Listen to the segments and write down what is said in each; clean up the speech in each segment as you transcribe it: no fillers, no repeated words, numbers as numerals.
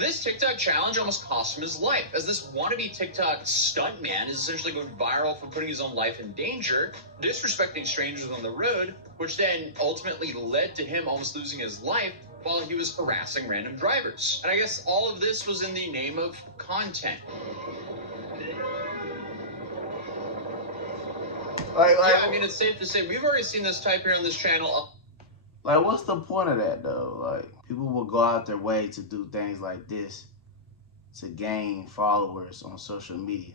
This TikTok challenge almost cost him his life, as this wannabe TikTok stuntman is essentially going viral for putting his own life in danger, disrespecting strangers on the road, which then ultimately led to him almost losing his life while he was harassing random drivers. And I guess all of this was in the name of content. Yeah, I mean, it's safe to say we've already seen this type here on this channel. Like, what's the point of that, though? Like, people will go out their way to do things like this to gain followers on social media.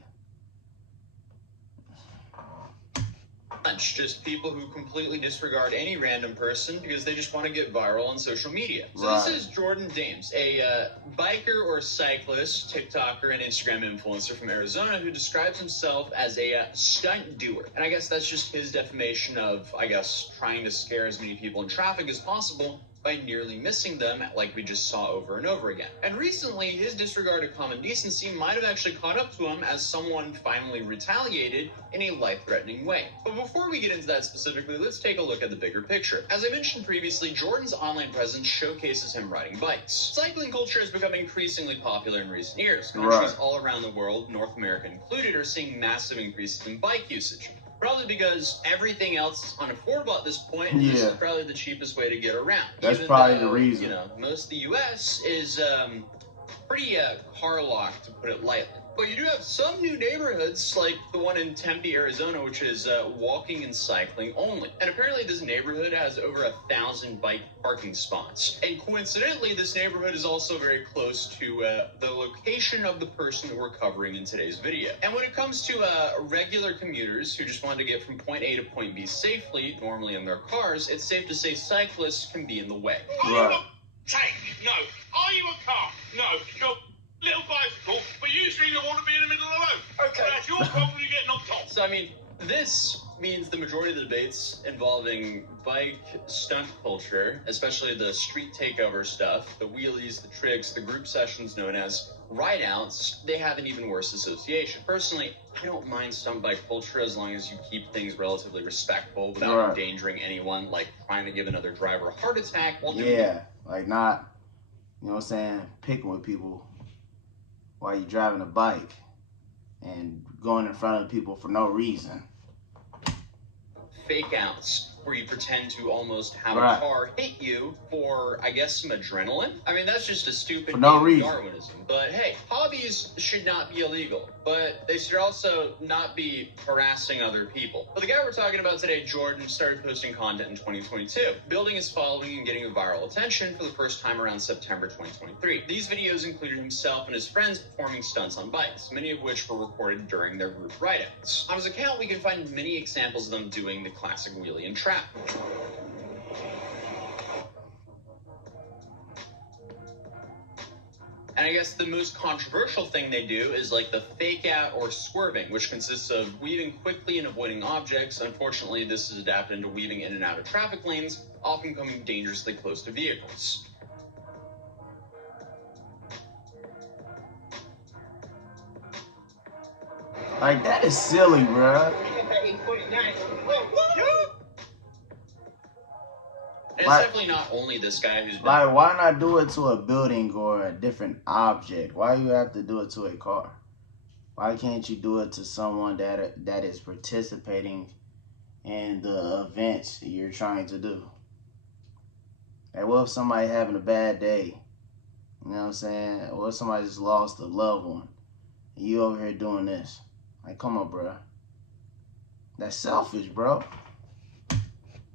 Just people who completely disregard any random person because they just want to get viral on social media. So Right. This is Jordan Dames, a biker or cyclist, TikToker, and Instagram influencer from Arizona who describes himself as a stunt doer. And I guess that's just his definition of, I guess, trying to scare as many people in traffic as possible by nearly missing them, like we just saw over and over again. And recently, his disregard of common decency might have actually caught up to him as someone finally retaliated in a life-threatening way. But before we get into that specifically, let's take a look at the bigger picture. As I mentioned previously, Jordan's online presence showcases him riding bikes. Cycling culture has become increasingly popular in recent years. Countries all around the world, North America included, are seeing massive increases in bike usage. Probably because everything else is unaffordable at this point, and this is probably the cheapest way to get around. That's probably the reason. You know, most of the U.S. is pretty car-locked, to put it lightly. But you do have some new neighborhoods, like the one in Tempe, Arizona, which is walking and cycling only. And apparently this neighborhood has over 1,000 bike parking spots. And coincidentally, this neighborhood is also very close to the location of the person that we're covering in today's video. And when it comes to regular commuters who just want to get from point A to point B safely, normally in their cars, it's safe to say cyclists can be in the way. Are you a tank? No. Are you a car? No. You're little bicycle, but usually you want to be in the middle of the road. Okay. That's your problem, you get knocked off. So, I mean, this means the majority of the debates involving bike stunt culture, especially the street takeover stuff, the wheelies, the tricks, the group sessions known as ride-outs, they have an even worse association. Personally, I don't mind stunt bike culture as long as you keep things relatively respectful without endangering anyone, like trying to give another driver a heart attack while doing like not, you know what I'm saying, picking with people while you're driving a bike and going in front of people for no reason. Fake outs where you pretend to almost have a car hit you for, I guess, some adrenaline. I mean, that's just a stupid Darwinism. But hey, hobbies should not be illegal, but they should also not be harassing other people. But the guy we're talking about today, Jordan, started posting content in 2022, building his following and getting a viral attention for the first time around September 2023. These videos included himself and his friends performing stunts on bikes, many of which were recorded during their group ride-outs. On his account, we can find many examples of them doing the classic wheelie and trap. And I guess the most controversial thing they do is like the fake out or swerving, which consists of weaving quickly and avoiding objects. Unfortunately, this is adapted into weaving in and out of traffic lanes, often coming dangerously close to vehicles. Like, that is silly, bruh. And it's definitely not only this guy who's been... Like, why not do it to a building or a different object? Why do you have to do it to a car? Why can't you do it to someone that is participating in the events you're trying to do? Like, what if somebody having a bad day? You know what I'm saying? What if somebody just lost a loved one? And you over here doing this? Like, come on, bro. That's selfish, bro.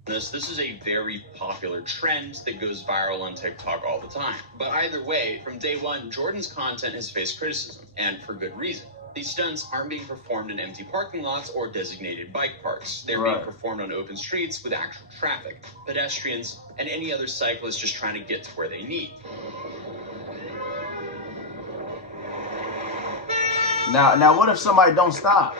This is a very popular trend that goes viral on TikTok all the time. But either way, from day one, Jordan's content has faced criticism, and for good reason. These stunts aren't being performed in empty parking lots or designated bike parks. They're being performed on open streets with actual traffic, pedestrians, and any other cyclists just trying to get to where they need. Now what if somebody don't stop?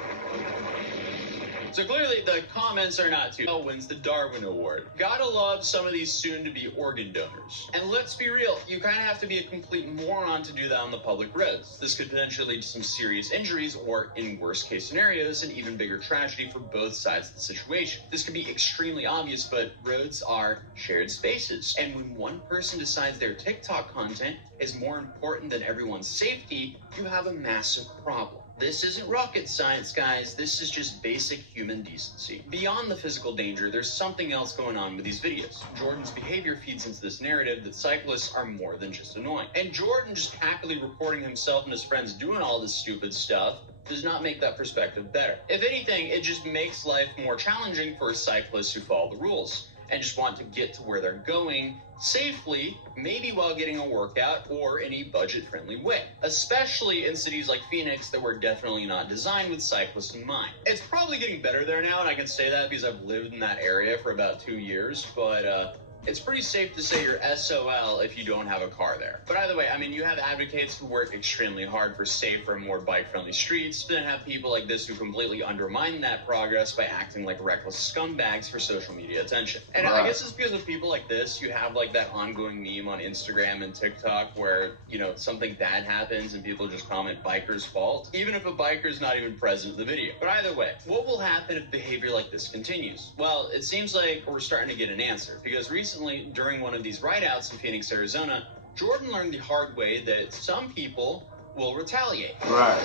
So clearly the comments are not too wins the Darwin Award. Gotta love some of these soon-to-be organ donors. And let's be real, you kind of have to be a complete moron to do that on the public roads. This could potentially lead to some serious injuries or, in worst case scenarios, an even bigger tragedy for both sides of the situation. This could be extremely obvious, but roads are shared spaces. And when one person decides their TikTok content is more important than everyone's safety, you have a massive problem. This isn't rocket science, guys. This is just basic human decency. Beyond the physical danger, there's something else going on with these videos. Jordan's behavior feeds into this narrative that cyclists are more than just annoying. And Jordan just happily recording himself and his friends doing all this stupid stuff does not make that perspective better. If anything, it just makes life more challenging for cyclists who follow the rules and just want to get to where they're going safely, maybe while getting a workout or in a budget-friendly way, especially in cities like Phoenix that were definitely not designed with cyclists in mind. It's probably getting better there now, and I can say that because I've lived in that area for about 2 years, but it's pretty safe to say you're SOL if you don't have a car there. But either way, I mean, you have advocates who work extremely hard for safer and more bike-friendly streets, then have people like this who completely undermine that progress by acting like reckless scumbags for social media attention. And I guess it's because of people like this, you have like that ongoing meme on Instagram and TikTok where, you know, something bad happens and people just comment biker's fault, even if a biker's not even present in the video. But either way, what will happen if behavior like this continues? Well, it seems like we're starting to get an answer, because recently, during one of these rideouts in Phoenix, Arizona, Jordan learned the hard way that some people will retaliate. Right.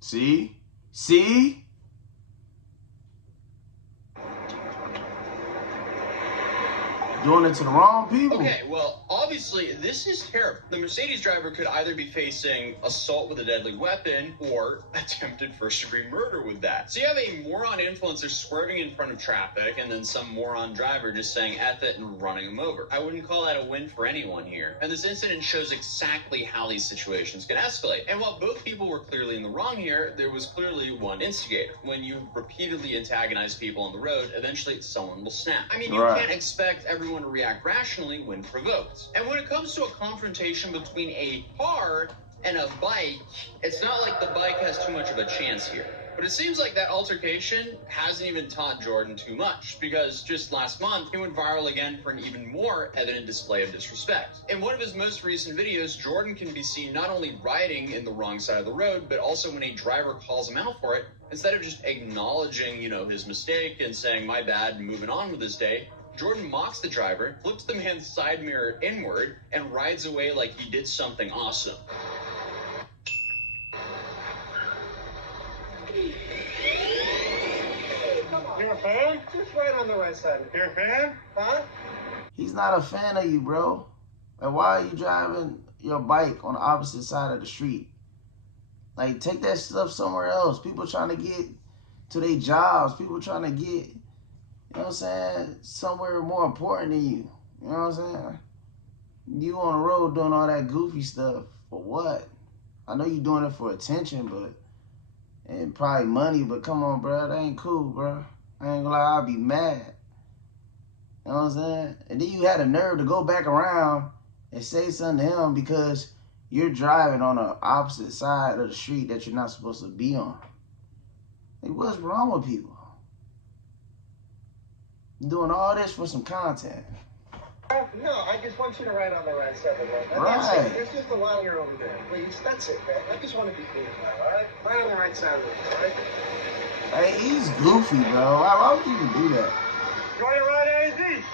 See? See? Doing it to the wrong people. Okay, well, obviously, this is terrible. The Mercedes driver could either be facing assault with a deadly weapon or attempted first-degree murder with that. So you have a moron influencer swerving in front of traffic and then some moron driver just saying F it and running him over. I wouldn't call that a win for anyone here. And this incident shows exactly how these situations can escalate. And while both people were clearly in the wrong here, there was clearly one instigator. When you repeatedly antagonize people on the road, eventually someone will snap. I mean, you can't expect everyone to react rationally when provoked. And when it comes to a confrontation between a car and a bike, it's not like the bike has too much of a chance here. But it seems like that altercation hasn't even taught Jordan too much, because just last month, he went viral again for an even more evident display of disrespect. In one of his most recent videos, Jordan can be seen not only riding in the wrong side of the road, but also when a driver calls him out for it, instead of just acknowledging, you know, his mistake and saying, my bad, and moving on with his day, Jordan mocks the driver, flips the man's side mirror inward, and rides away like he did something awesome. You're a fan? Just right on the right side. You're a fan? Huh? He's not a fan of you, bro. Like, why are you driving your bike on the opposite side of the street? Like, take that stuff somewhere else. People trying to get to their jobs. People trying to get, you know what I'm saying, somewhere more important than you. You know what I'm saying? You on the road doing all that goofy stuff for what? I know you doing it for attention, but and probably money, but come on, bro, that ain't cool, bro. I ain't gonna lie, I'll be mad. You know what I'm saying? And then you had a nerve to go back around and say something to him because you're driving on the opposite side of the street that you're not supposed to be on. Like, what's wrong with people? Doing all this for some content. No, I just want you to ride on the right side of the road. Right. That's it. There's just a line here over there. Please, that's it, man. I just want to be cool now, all right? Right on the right side of the road, all right? Hey, he's goofy, bro. Why would you even do that? Enjoy your ride, AZ.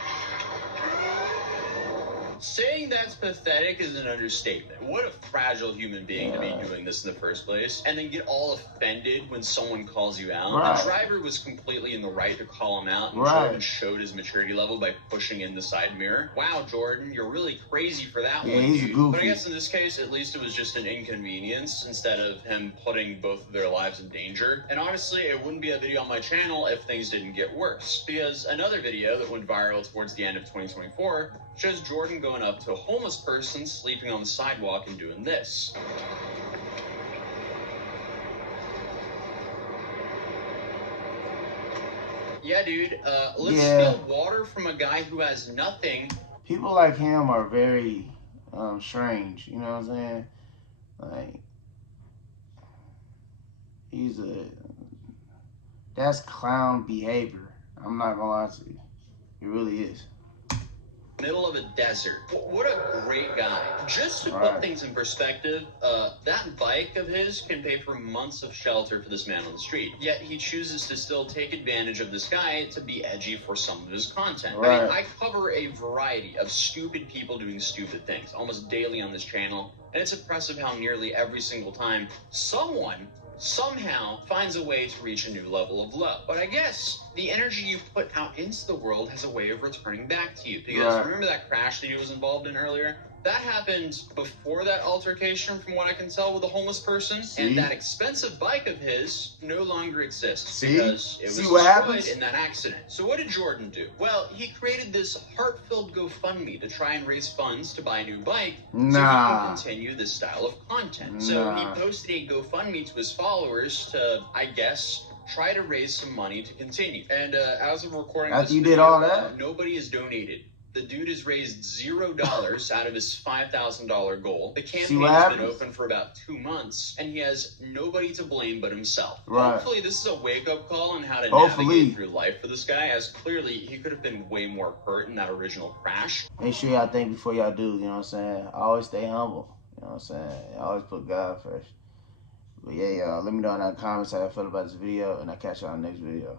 Saying that's pathetic is an understatement. What a fragile human being to be doing this in the first place, and then get all offended when someone calls you out. Right. The driver was completely in the right to call him out, and Right. Jordan showed his maturity level by pushing in the side mirror. Wow, Jordan, you're really crazy for that Yeah, one, he's dude. goofy. But I guess in this case, at least it was just an inconvenience instead of him putting both of their lives in danger. And honestly, it wouldn't be a video on my channel if things didn't get worse, because another video that went viral towards the end of 2024 shows Jordan going up to a homeless person sleeping on the sidewalk and doing this. Yeah, dude, let's steal water from a guy who has nothing. People like him are very strange, you know what I'm saying? Like, that's clown behavior. I'm not gonna lie to you. It really is. Middle of a desert. What a great guy. Just to put things in perspective, that bike of his can pay for months of shelter for this man on the street. Yet he chooses to still take advantage of this guy to be edgy for some of his content. I mean, I cover a variety of stupid people doing stupid things almost daily on this channel, and it's impressive how nearly every single time someone somehow finds a way to reach a new level of love. But I guess the energy you put out into the world has a way of returning back to you. Because remember that crash that he was involved in earlier? That happened before that altercation, from what I can tell, with a homeless person. And that expensive bike of his no longer exists because it was destroyed in that accident. So what did Jordan do? Well, he created this heart-filled GoFundMe to try and raise funds to buy a new bike so he can continue this style of content. So he posted a GoFundMe to his followers to, I guess, try to raise some money to continue. And as of recording this video, did all that, nobody has donated. The dude has raised $0 out of his $5,000 goal. The campaign has been open for about 2 months, and he has nobody to blame but himself. Hopefully this is a wake-up call on how to navigate through life for this guy, as clearly he could have been way more hurt in that original crash. Make sure y'all think before y'all do, you know what I'm saying? Always stay humble, you know what I'm saying? Always put God first. But yeah, y'all, let me know in the comments how y'all feel about this video, and I'll catch y'all in the next video.